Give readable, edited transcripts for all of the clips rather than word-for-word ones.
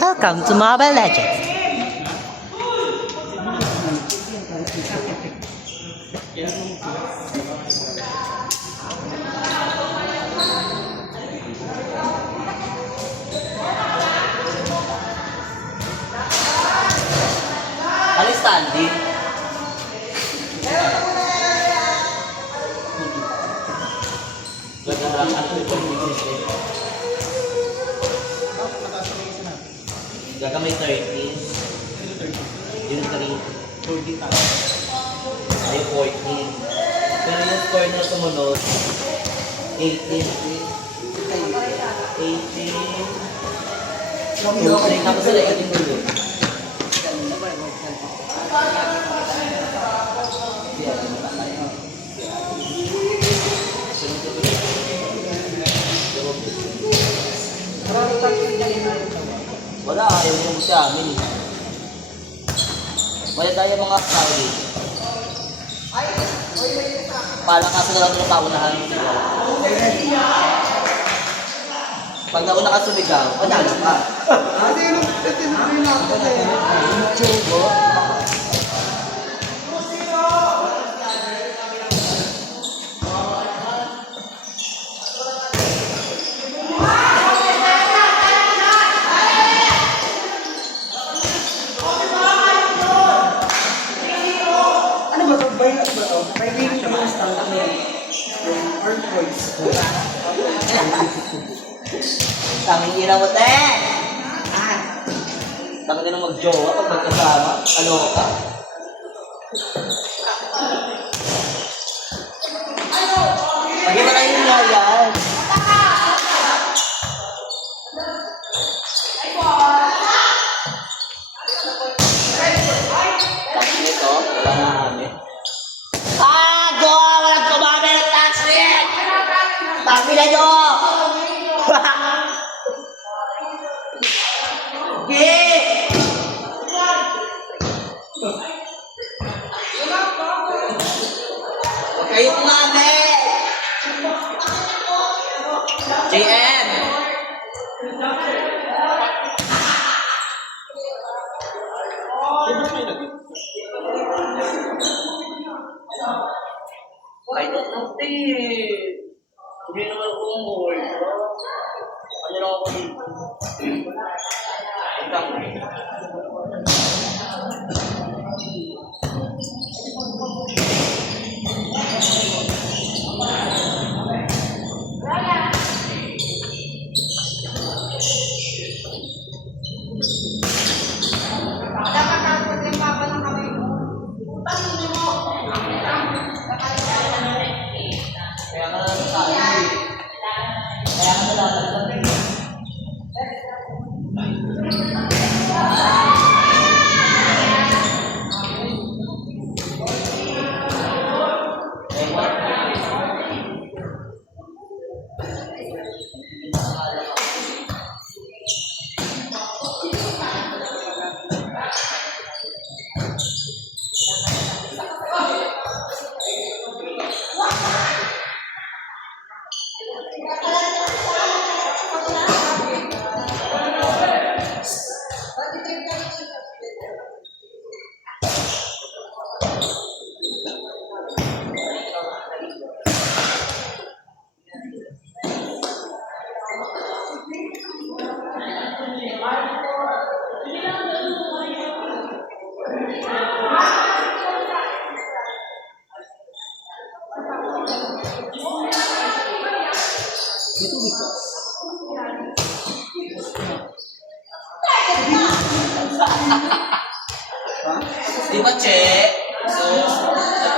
Welcome to Mobile Legends. Ano yung standing? Gagamay 13. Yung 3. 14 tayo. Ay, 14. Pero yung score na sumunod, 18. 18. Tapos sila 18 ulo. Wala, ayaw mo sa amin. Wala tayo mga tao dito. Palakasan na lang ng paunahan. Pag nauna ka sumigaw, panalo ka. Ate, yung natin eh. Chugo. Ano ba ito? By winning ba yung stand mo? Earth points. Tanging ina mo, te! Tanging na mag-jowa pag magkasama. Ano ka? Pag iba na yun nga yan. Tanging ito, wala na kami. Go! Walang kumami ng tax rate! Tabi na nyo! Okay! Huwag kayong kumami! JM! I don't know, hindi naman ako umuwi. Ano lang ako dito? Kaya ka na sa akin. Kaya ka na lalagyan. Di ba, Che? So,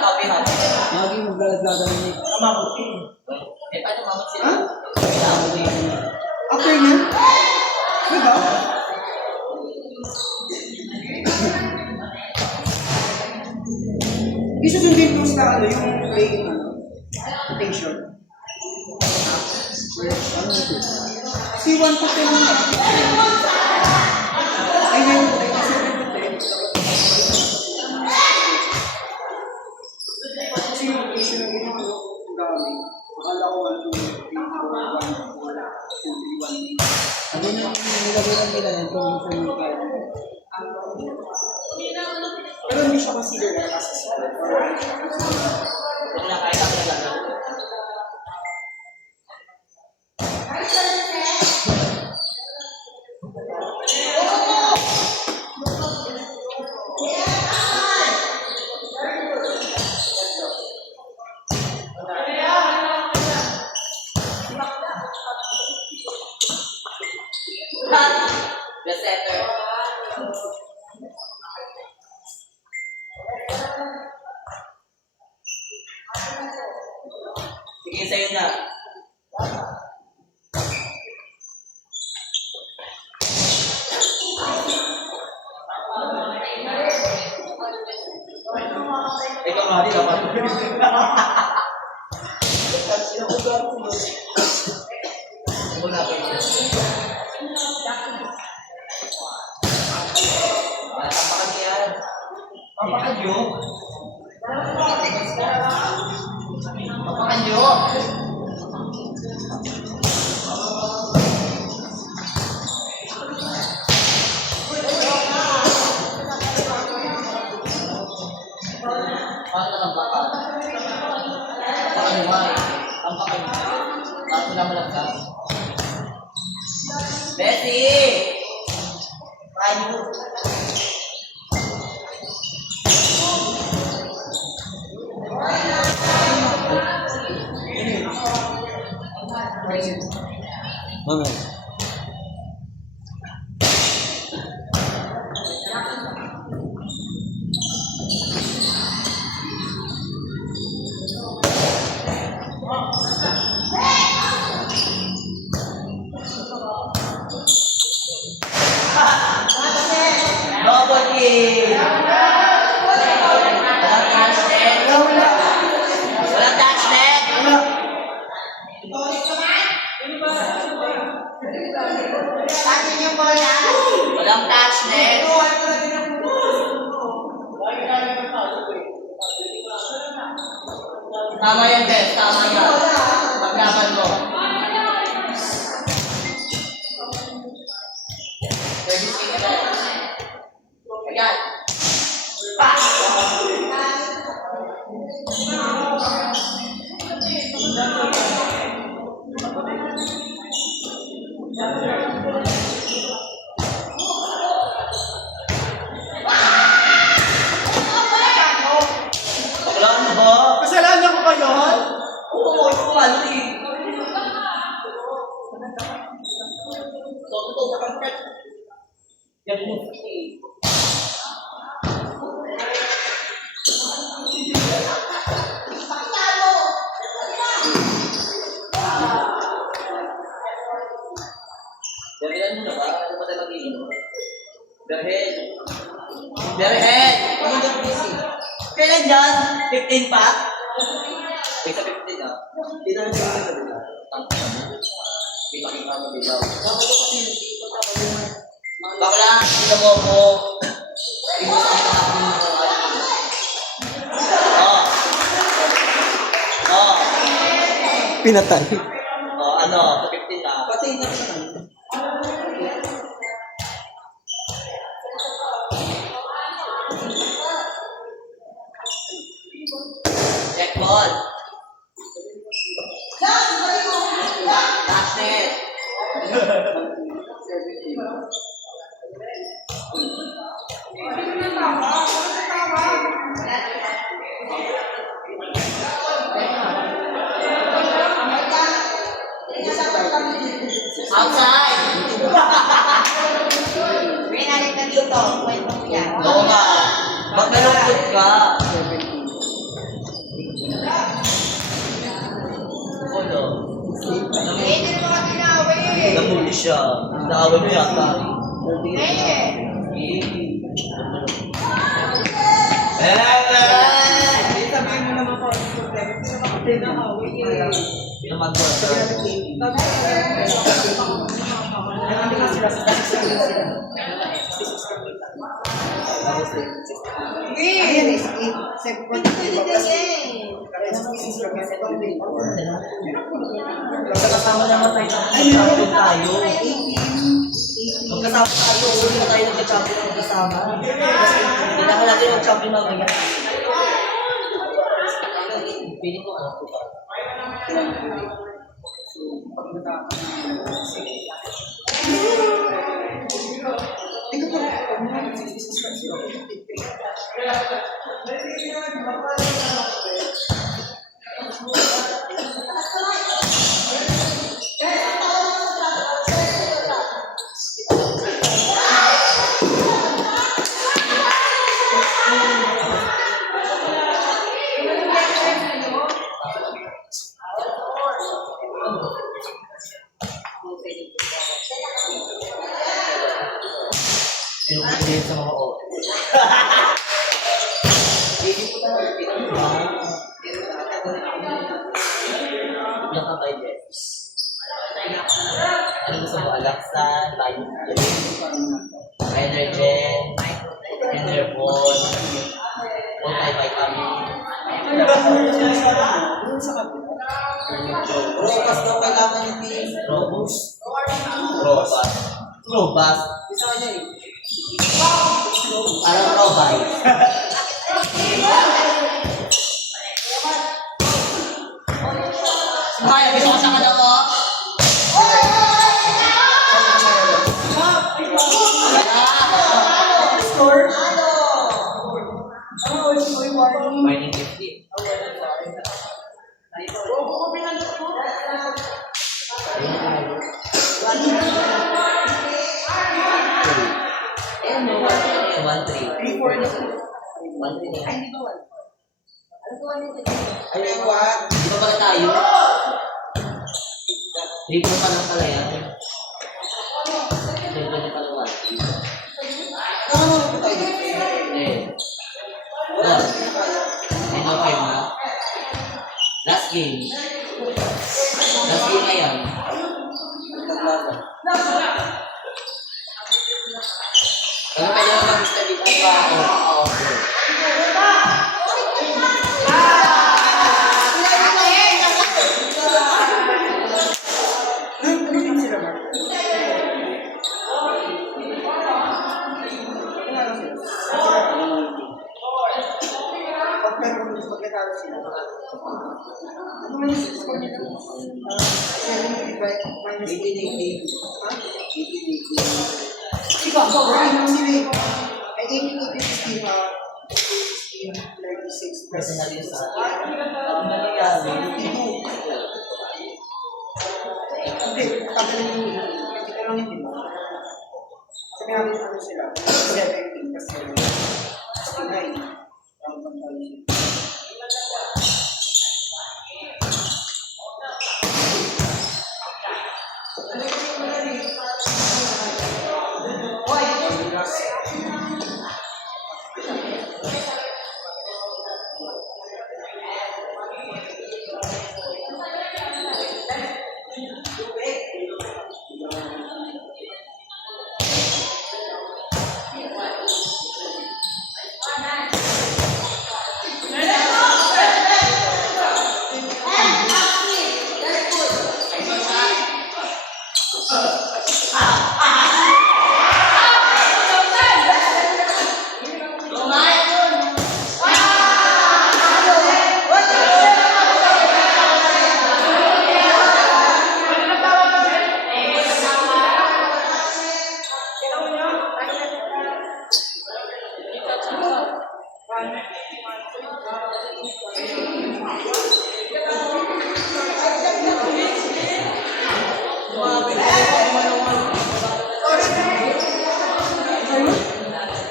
copy natin. Lagi maglalaglagan ni... Eh, paano mamot sila? After niya? Diba? Isusundin mo sa ano, yung playing station. Si 1 to 10 na. Ay, 9 to 10. Kasi yung location ng ginagawa ko gamit. Akala ko 1 to 10. gagawin nila yan kung gusto nyo kayo. Pero hindi siya consider na as a sport. Kung nakaya ka na lang. The setter. Sige, sa'yo na. Ikaw nga rin dapat. Wala pa yun. Tampakan niya. Tampakan niyo. Tampakan niyo. Paano na tampakan? Tampakan niyo ba? Tampakan niyo. Tapos na malagkas. Bessie! Try mo. Mamay. Double kill! Walang touch net! Walang touch net! Walang touch net! Tama yan, Beth. Tama yan. Paglaban mo. Service kick na lang. Ayan. Pa! Wala ano ba? Kasalanan ko ba yun? Oo, ito ano eh. Totoo ka kang pet. Yan mo eh. Damihan mo na ba? Ano ba tayo mag-iinom? Berhead. Berhead! Ano na busy? Kailan dyan? 15 pa? May sa 15 ah. Hindi na rin sa 15 ah. May pakita mo dito. Bakla, hindi mo ko. Hindi mo sa akin ako ng mga Pinatay. ano, sa 15 na. Patay na siya. Check ball. That's it. Outside. May nalit na dito, kwento mo yan. Oo nga. Magkalungkot ka. Ano? Hindi na mga tinaway eh. Nahuli siya. Naaway mo yata. Sabihin mo naman po, hindi naman ako tinahaway eh. Pinaman ko. Marami na sila sa sila. Ayan is 8, 7, Kasama naman tayo. Ay, meron tayo. 18, magkasama tayo, hindi na tayo nag-champion ng kasama. Kasi kailangan natin mag-champion mamaya. Pili ko alam ko pa. So, pag natapos, sige. Tingnan ko, pag mag-66 sila, 53. Yung pili sa mga o. Pili ko na. Yung kapay Jeffs. Ano gusto mo? Alaksan, tayo. Energen, Enerbon, multivitamin. Robust daw kailangan yung team. Robust. Robust. Robust. Isa niya eh. Parang robay. Kaya, gusto ko sa kada mo? Score? Mining 50. One three. 3-4 na sila. 1-3 na yan. Ano yung what? Di ba pala tayo? 3-4 pa lang pala yan. 3-4 pa lang 1. Nakakawala po tayo dito. Eh. Wala Oh, na sila kaya. 9-5 na. Last game. Last game na yan. Naglaban. Ano pwede naman mag-study pa ako? Ano din sila ba? Wala na sila. Pag meron gusto magkatalo sila. Ano man yung score nila? 7 divide minus 80. Ha? 80. Iba, right lang sila eh. Ay, 80, 16, 36 plus Personal use sa Ano nangyayari? 52. Hindi, tagalin yung hindi ka lang hindi mo. Sabi namin ano sila, 17 kasi 69. Ang pantalo sila.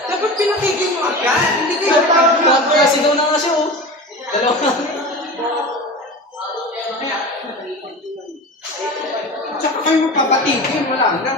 Dapat pinatigil mo agad. Hindi kayo Kaya sigaw na nga siya oh. Dalawa. Tsaka kayo magpapatigil. Wala na.